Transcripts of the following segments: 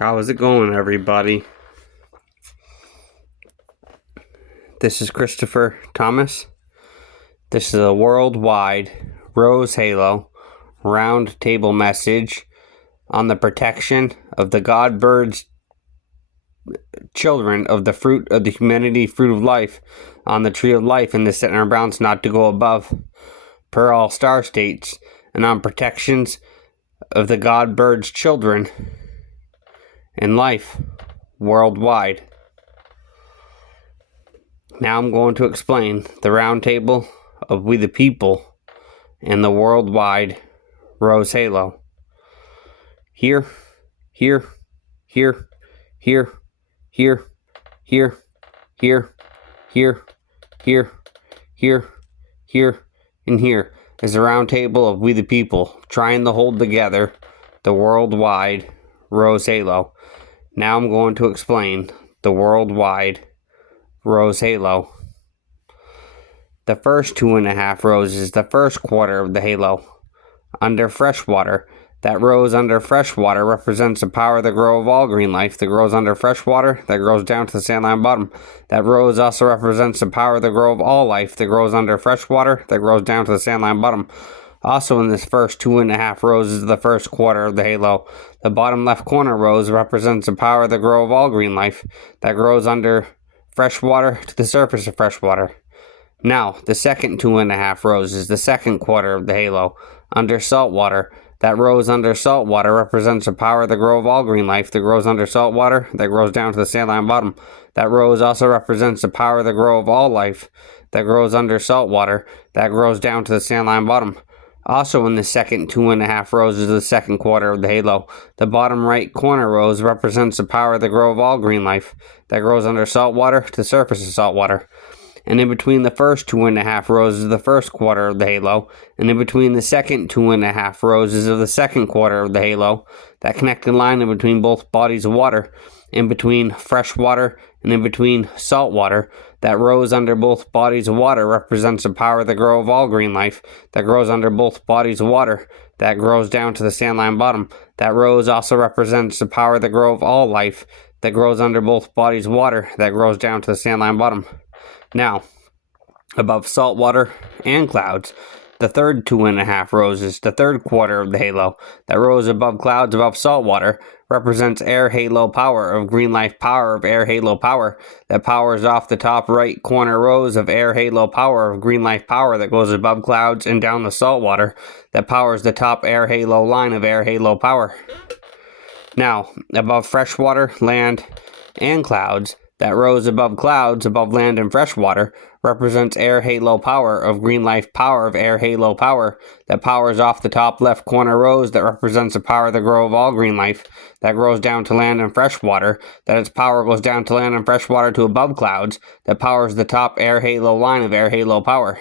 How is it going, everybody? This is Christopher Thomas. This is a worldwide Rose Halo round table message on the protection of the God birds, children of the fruit of the humanity, fruit of life, on the tree of life in the set and bounds not to go above, per all star states, and on protections of the God birds, children in life worldwide. Now I'm going to explain the round table of we the people and the worldwide Rose Halo. Here, here, here, here, here, here, here, here, here, here, here, and here is the round table of we the people trying to hold together the worldwide Rose Halo. Now I'm going to explain the worldwide Rose Halo. The first 2.5 rows is the first quarter of the halo. Under freshwater, that rose under freshwater represents the power that grows of all green life that grows under freshwater, that grows down to the sandline bottom. That rose also represents the power that grows of all life that grows under freshwater, that grows down to the sandline bottom. Also in this first 2.5 rows is the first quarter of the halo. The bottom left corner rose represents the power that grows of all green life that grows under freshwater to the surface of freshwater. Now, the second 2.5 rows is the second quarter of the halo. Under saltwater, that rose under saltwater represents the power that grows of all green life that grows under saltwater, that grows down to the sandline bottom. That rose also represents the power that grows of all life that grows under saltwater, that grows down to the sandline bottom. Also in the second 2.5 rows is the second quarter of the halo. The bottom right corner rose represents the power that grows of all green life that grows under saltwater to the surface of saltwater. And in between the first 2.5 rows is the first quarter of the halo, and in between the second 2.5 rows is of the second quarter of the halo, that connecting line in between both bodies of water, in between fresh water and in between salt water, that rose under both bodies of water represents the power that grows of all green life, that grows under both bodies of water, that grows down to the sandline bottom. That rose also represents the power that grows of all life, that grows under both bodies of water, that grows down to the sandline bottom. Now, above saltwater and clouds, the third 2.5 rows is the third quarter of the halo. That rose above clouds above saltwater represents air halo power of green life power of air halo power that powers off the top right corner rows of air halo power of green life power that goes above clouds and down the saltwater that powers the top air halo line of air halo power. Now, above freshwater, land, and clouds, that rose above clouds, above land and freshwater, represents air halo power of green life power of air halo power that powers off the top left corner rows that represents the power that grows of all green life that grows down to land and freshwater, that its power goes down to land and freshwater to above clouds, that powers the top air halo line of air halo power.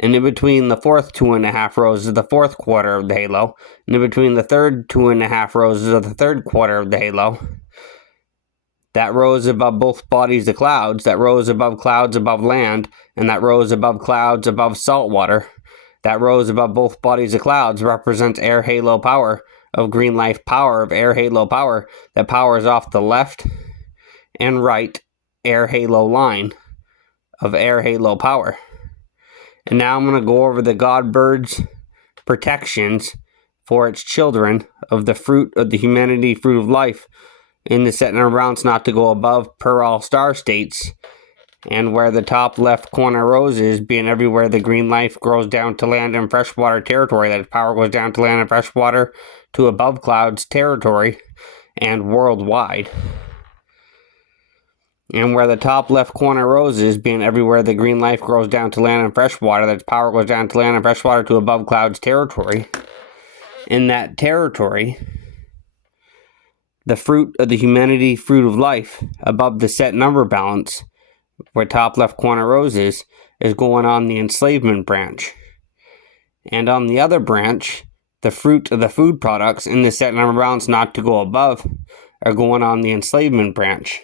And in between the fourth 2.5 rows is the fourth quarter of the halo, and in between the third 2.5 rows is the third quarter of the halo. That rose above both bodies of clouds, that rose above clouds above land, and that rose above clouds above saltwater. That rose above both bodies of clouds represents air halo power of green life power of air halo power that powers off the left and right air halo line of air halo power. And now I'm going to go over the God bird's protections for its children of the fruit of the humanity, fruit of life, in the setting of rounds not to go above per all star states, and where the top left corner rose is being everywhere the green life grows down to land and freshwater territory, that its power goes down to land and freshwater to above clouds territory and worldwide. And where the top left corner rose is being everywhere the green life grows down to land and freshwater, that its power goes down to land and freshwater to above clouds territory. In that territory, the fruit of the humanity, fruit of life, above the set number balance, where top left corner rose is going on the enslavement branch. And on the other branch, the fruit of the food products in the set number balance not to go above are going on the enslavement branch.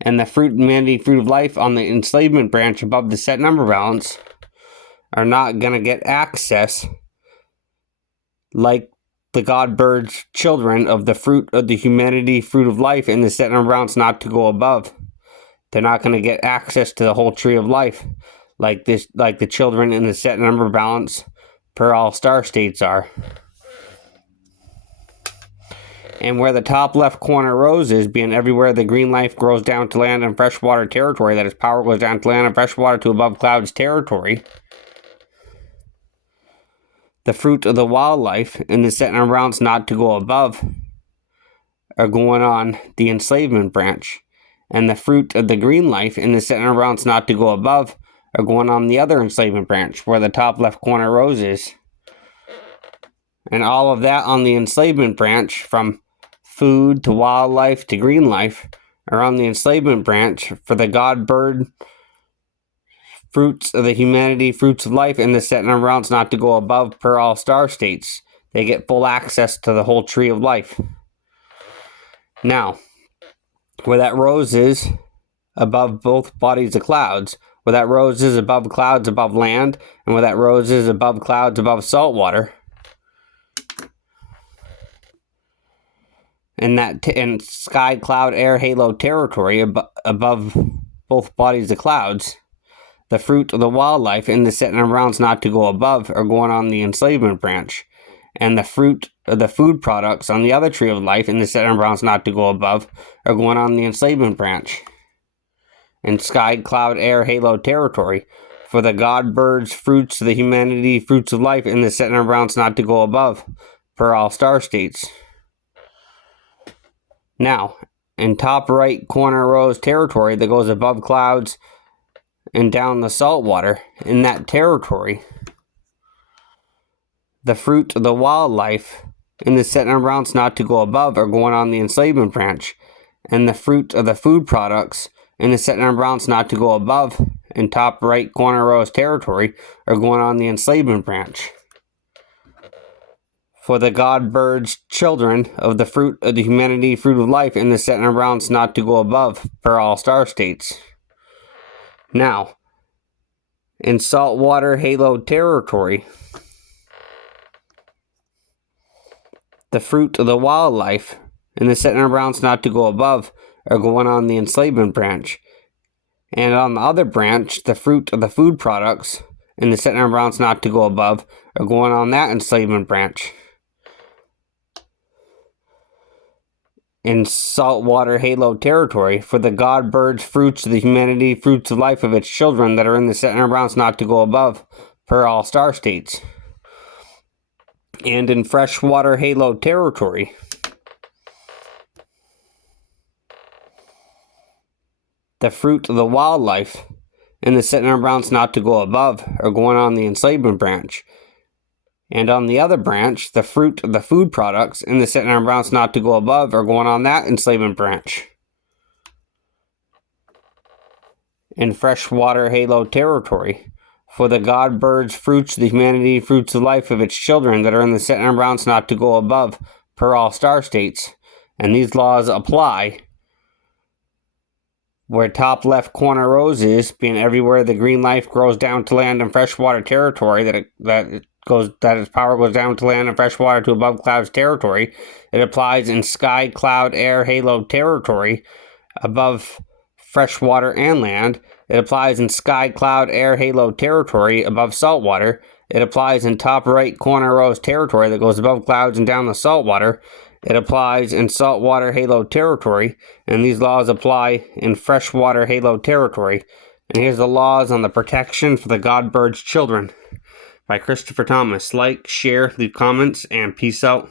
And the fruit of humanity, fruit of life on the enslavement branch above the set number balance are not going to get access like the God birds children of the fruit of the humanity, fruit of life, in the set number rounds not to go above. They're not going to get access to the whole tree of life like the children in the set number balance per all star states are. And where the top left corner rose is, being everywhere the green life grows down to land in freshwater territory, that its power goes down to land in freshwater to above clouds territory. The fruit of the wildlife in the set number rounds not to go above are going on the enslavement branch. And the fruit of the green life in the set number rounds not to go above are going on the other enslavement branch, where the top left corner rose is. And all of that on the enslavement branch, from food to wildlife to green life, are on the enslavement branch for the God bird fruits of the humanity, fruits of life, in the set number rounds not to go above per all star states. They get full access to the whole tree of life. Now, where that rose is above both bodies of clouds, where that rose is above clouds above land, and where that rose is above clouds above salt water, and that in sky, cloud, air, halo territory above both bodies of clouds, the fruit of the wildlife in the set number rounds not to go above are going on the enslavement branch. And the fruit of the food products on the other tree of life in the set number rounds not to go above are going on the enslavement branch. In sky, cloud, air, halo territory, for the God birds fruits of the humanity, fruits of life, in the set number rounds not to go above per all star states. Now, in top right corner rose territory that goes above clouds and down the salt water, in that territory, the fruit of the wildlife in the set number rounds not to go above are going on the enslavement branch. And the fruit of the food products in the set number rounds not to go above in top right corner rose territory are going on the enslavement branch. For the God birds children of the fruit of the humanity, fruit of life, in the set number rounds not to go above per all star states. Now, in saltwater halo territory, the fruit of the wildlife in the set number rounds not to go above are going on the enslavement branch. And on the other branch, the fruit of the food products in the set number rounds not to go above are going on that enslavement branch. In saltwater halo territory, for the God birds fruits of the humanity, fruits of life of its children that are in the set number rounds not to go above per all star states. And in freshwater halo territory, the fruit of the wildlife in the set number rounds not to go above are going on the enslavement branch. And on the other branch, the fruit of the food products in the set number rounds not to go above are going on that enslavement branch. In freshwater halo territory, for the God birds fruits of the humanity, fruits of life of its children that are in the set number rounds not to go above per all star states. And these laws apply where top left corner rose is, being everywhere the green life grows down to land in freshwater territory, that its power goes down to land in freshwater to above clouds territory. It applies in sky, cloud, air, halo territory above freshwater and land. It applies in sky, cloud, air, halo territory above saltwater. It applies in top right corner rose territory that goes above clouds and down the saltwater. It applies in saltwater halo territory, and these laws apply in freshwater halo territory. And here's the laws on the protection for the God birds children by Christopher Thomas. Like, share, leave comments, and peace out.